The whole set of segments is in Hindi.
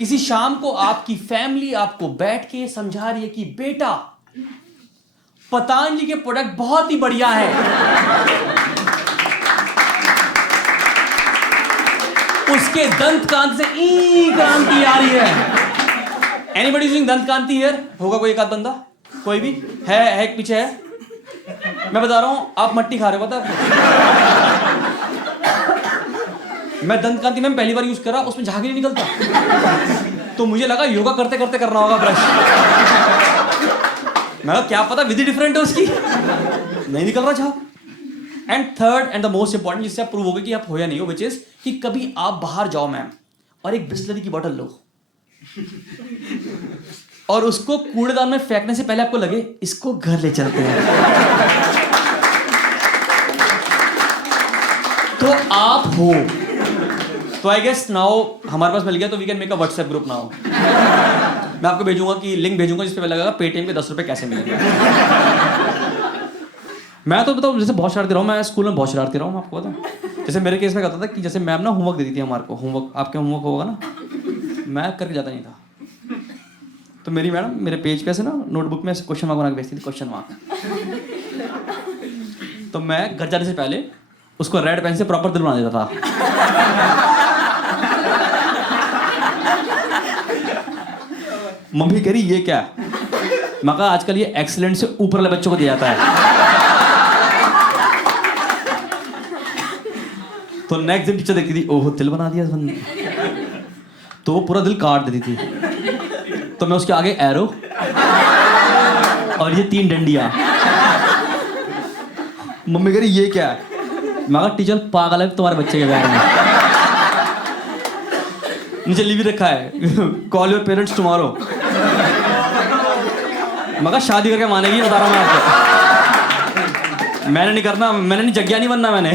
किसी शाम को आपकी फैमिली आपको बैठ के समझा रही है कि बेटा पतंजलि के प्रोडक्ट बहुत ही बढ़िया है, उसके दंत कांति से ई क्रांति आ रही है। एनीबॉडी यूजिंग दंत कांति हियर? होगा कोई एक आध बंदा? कोई भी है एक पीछे है? मैं बता रहा हूं, आप मट्टी खा रहे हो, पता है? मैं दंत कांति में पहली बार यूज करा, उसमें झाग नहीं निकलता, तो मुझे लगा योगा करते करते करना होगा ब्रश। मैं क्या पता विधि डिफरेंट है उसकी, नहीं निकल रहा झाग। And third and the most important, जिससे आप प्रूव होगा कि आप हो या नहीं हो, विच इज कि कभी आप बाहर जाओ मैम और एक बिस्लरी की बोतल लो और उसको कूड़ेदान में फेंकने से पहले आपको लगे इसको घर ले चलते हैं, तो आप हो। तो आई गेस नाउ हमारे पास मिल गया, तो we can make a WhatsApp group now. मैं आपको भेजूंगा कि लिंक भेजूंगा जिस पे लगेगा पेटीएम पे 10 रुपए कैसे मिलेंगे। मैं तो बताऊँ, जैसे बहुत शरारती रहा हूँ मैं, स्कूल में बहुत शरारती रहा हूँ, आपको पता। जैसे मेरे केस में कहता था कि जैसे मैम ना होमवर्क देती थी हमारे को, होमवर्क आपके होमवर्क होगा ना, मैं करके जाता नहीं था, तो मेरी मैडम मेरे पेज पे से ना नोटबुक में क्वेश्चन मार्क बना के भेजती थी, क्वेश्चन मार्क। तो मैं घर जाने से पहले उसको रेड पेन से प्रॉपर दिल बना देता था। मम्मी कह रही ये क्या? मैं कहा आजकल ये एक्सीलेंट से ऊपर वाले बच्चों को दिया जाता है। तो नेक्स्ट दिन टीचर देखती थी, ओह दिल बना दिया इस बंदे ने, तो वो पूरा दिल काट देती थी। तो मैं उसके आगे एरो और ये 3 डंडियां। मम्मी कह रही ये क्या है? मैं कहा टीचर पागल है तुम्हारे बच्चे के बारे में, नीचे लिख रखा है कॉल योर पेरेंट्स टुमारो। मैं कहा शादी करके मानेगी, बता रहा हूं मैं आपको, मैंने नहीं करना, मैंने नहीं जग्या नहीं बनना मैंने।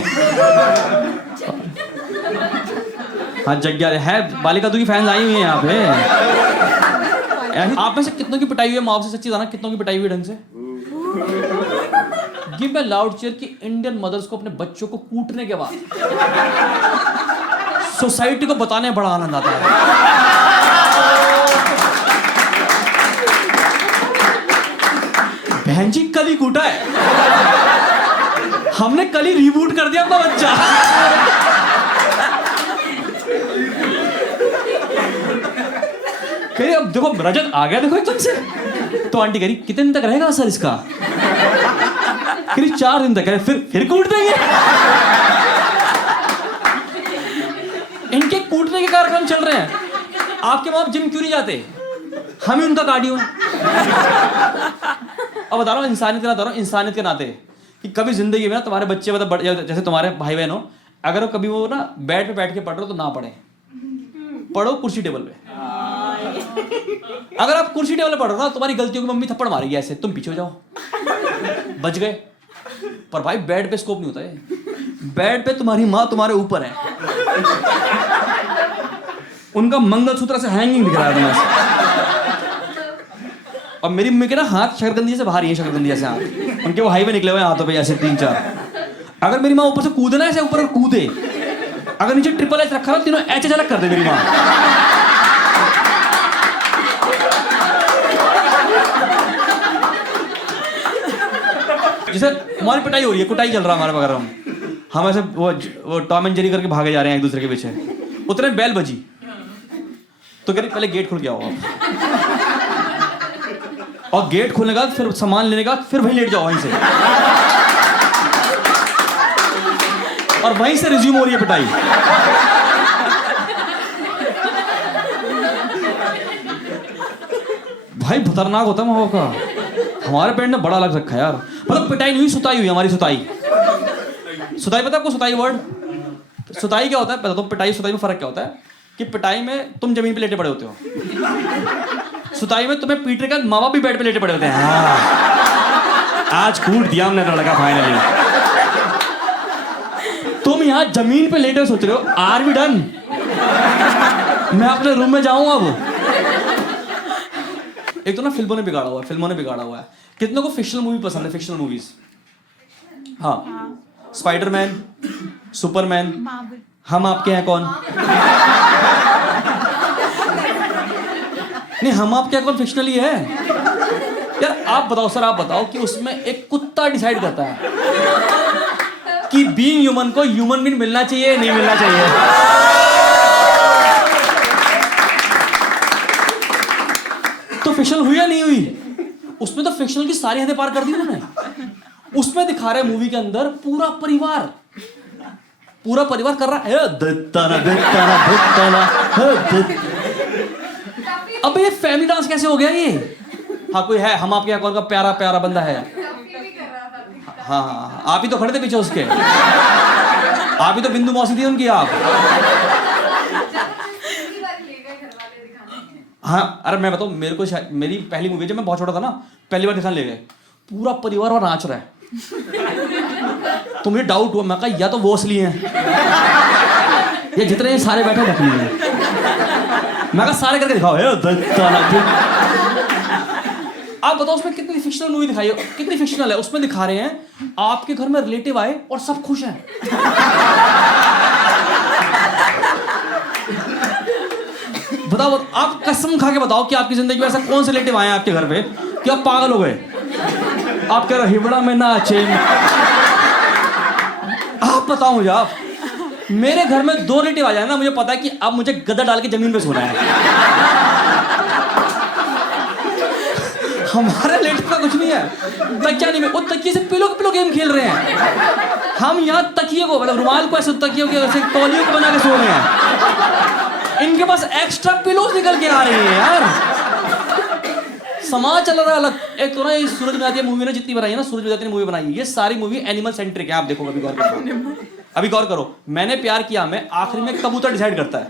हाँ जग्या है, बालिका तू की फैंस आई हुई है यहाँ पे। आप में से कितनों की पिटाई हुई है माँ से? सच्ची जाना, कितनों की पिटाई हुई ढंग से? गिव मी लाउड चीयर कि इंडियन मदर्स को अपने बच्चों को कूटने के बाद सोसाइटी को बताने में बड़ा आनंद आता है। बहन जी कल ही कूटा है, हमने कल ही रिबूट कर दिया अपना बच्चा। कह अब देखो रजत आ गया, देखो एकदम से। तो आंटी कह रही कितने दिन तक रहेगा सर इसका? कह रही 4 दिन तक। फिर कूट देंगे। इनके कूटने के कार्यक्रम चल रहे हैं। आपके माँ जिम क्यों नहीं जाते? हम ही उनका कार्डियो है। अब बता रहा हूँ इंसानियत के नाते, इंसानियत के नाते कि कभी जिंदगी में ना तुम्हारे बच्चे मतलब जैसे तुम्हारे भाई बहन हो, अगर कभी वो ना बेड पे बैठ के पढ़ रहे हो तो ना पढ़े, पढ़ो कुर्सी टेबल पे। अगर आप कुर्सी टेबल पे पढ़ रहे हो ना, तुम्हारी गलतियों की मम्मी थप्पड़ मारेगी ऐसे, तुम पीछे हो जाओ, बच गए। पर भाई बेड पे स्कोप नहीं होता है, बेड पे तुम्हारी माँ तुम्हारे ऊपर है, उनका मंगलसूत्र से हैंगिंग दिख रहा है तुम्हें। और मेरी मम्मी के ना हाथ शकरकंदी से बाहर ही है, शकरकंदी जैसे हाथ उनके, वो हाईवे निकले हुए हाथों पे ऐसे 3-4। अगर मेरी माँ ऊपर से कूदे ना, ऐसे ऊपर कूदे, अगर नीचे ट्रिपल एच रखा ना, तीनों एच अलग कर दे मेरी माँ। जैसे हमारी पिटाई हो रही है, कुटाई चल रहा है हमारे बगैर, हम ऐसे वो टॉम एंड जेरी करके भागे जा रहे हैं एक दूसरे के पीछे। उतने बेल बजी तो कह रही पहले गेट खुल के आओ आप, और गेट खोलने का फिर सामान लेने का, फिर वहीं लेट जाओ वहीं से, और वहीं से रिज्यूम हो रही है पिटाई। भाई खतरनाक होता है माँ का। हमारे पेरेंट ने बड़ा लग रखा है यार, मतलब पिटाई नहीं हुई, सुताई हुई हमारी। सुताई पता है आपको? सुताई वर्ड, सुताई क्या होता है पता तो? पिटाई सुताई में फर्क क्या होता है कि पिटाई में तुम जमीन पे लेटे पड़े होते हो, सुताई में तुम्हें पीटने का माँ बाप भी बेड पे लेटे पड़े होते हैं। हाँ, आज कूट दिया हमने लड़का फाइनली। तुम यहाँ जमीन पे लेटे सोच रहे हो आर वी डन, मैं अपने रूम में जाऊंगा अब। एक तो ना फिल्मों ने बिगाड़ा हुआ है। कितनों को फिक्शनल मूवी पसंद है? फिक्शनल मूवीज, हाँ, स्पाइडरमैन, सुपरमैन, हम आपके हैं कौन, नहीं, हम आप क्या कौन फिक्शनल ही है यार? आप बताओ सर, आप बताओ कि उसमें एक कुत्ता डिसाइड करता है कि बीइंग ह्यूमन को ह्यूमन बीइंग मिलना चाहिए नहीं मिलना चाहिए। तो फिक्शनल हुई या नहीं हुई? उसमें तो फिक्शनल की सारी हदें पार कर दी उन्होंने। उसमें दिखा रहे मूवी के अंदर पूरा परिवार कर रहा है अब ये फैमिली डांस कैसे हो गया ये? हाँ कोई है, हम आपके यहाँ कौन का प्यारा प्यारा बंदा है? हाँ हाँ, आप ही तो खड़े थे पीछे उसके, आप ही तो बिंदु मौसी थी उनकी आप। हाँ अरे मैं बताऊँ, मेरे को मेरी पहली मूवी जब मैं बहुत छोटा था ना, पहली बार दिखाने ले गए, पूरा परिवार वहां नाच रहा है। तो मुझे डाउट हुआ, मैं कहा या तो वो असली हैं ये जितने ये सारे बैठे नकली हैं। मैं कहा सारे करके दिखाओ। आप बताओ उसमें कितनी फिक्शनल मूवी दिखाई है, कितनी फिक्शनल है। उसमें दिखा रहे हैं आपके घर में रिलेटिव आए और सब खुश हैं। बताओ आप कसम खा के बताओ कि आपकी जिंदगी में ऐसा कौन से रिलेटिव आए हैं आपके घर पे कि आप पागल हो गए? आप कह रहे हिबड़ा में नाचे। आप बताओ मुझे, आप मेरे घर में 2 रिलेटिव आ जाए ना, मुझे पता है कि अब मुझे गद्दा डाल के जमीन पे सोना है। हमारे रिलेटिव का कुछ नहीं है, तकिया नहीं, वो तकिए से पिलो गेम खेल रहे हैं। हम यहाँ तकिए को, मतलब रुमाल को ऐसे तकिए को ऐसे तौलियों को बना के सो रहे हैं। इनके पास एक्स्ट्रा पिलोज निकल के आ रहे हैं यार। समाज चल रहा है अलग। एक तो ना ये सूरज बजाती मूवी ने जितनी बनाई है ना, सूरज बजाती ने मूवी बनाई है, ये सारी मूवी एनिमल सेंट्रिक है। आप देखो, अभी गौर करो, अभी गौर करो। मैंने प्यार किया में आखिरी में कबूतर डिसाइड करता है,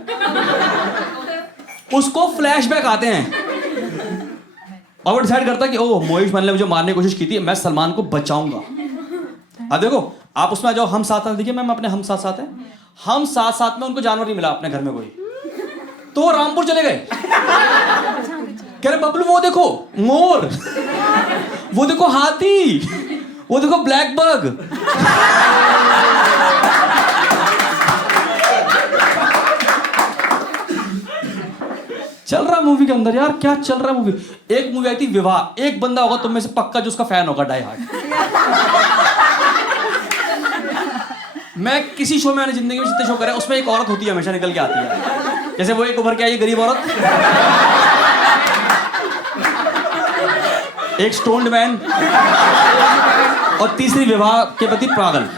उसको फ्लैशबैक आते हैं और वो डिसाइड करता है कि ओह मोहिश मैंने मुझे मारने की कोशिश की थी, मैं सलमान को बचाऊंगा। अब देखो आप उसमें आ जाओ, हम साथ साथ। देखिए मैम अपने हम साथ साथ हैं, हम साथ साथ में उनको जानवर नहीं मिला अपने घर में कोई, तो वो रामपुर चले गए। कह रहे बबलू वो देखो मोर, वो देखो हाथी, वो देखो ब्लैक बग। चल रहा मूवी के अंदर यार, क्या चल रहा है मूवी। एक मूवी आई थी विवाह, एक बंदा होगा तुम में से पक्का जो उसका फैन होगा, डाई हार्ड। मैं किसी शो में, मैंने जिंदगी में जितने शो करे उसमें एक औरत होती है, हमेशा निकल के आती है। जैसे वो एक उभर के आई है गरीब औरत, एक स्टोन्ड मैन और तीसरी विवाह के प्रति पागल।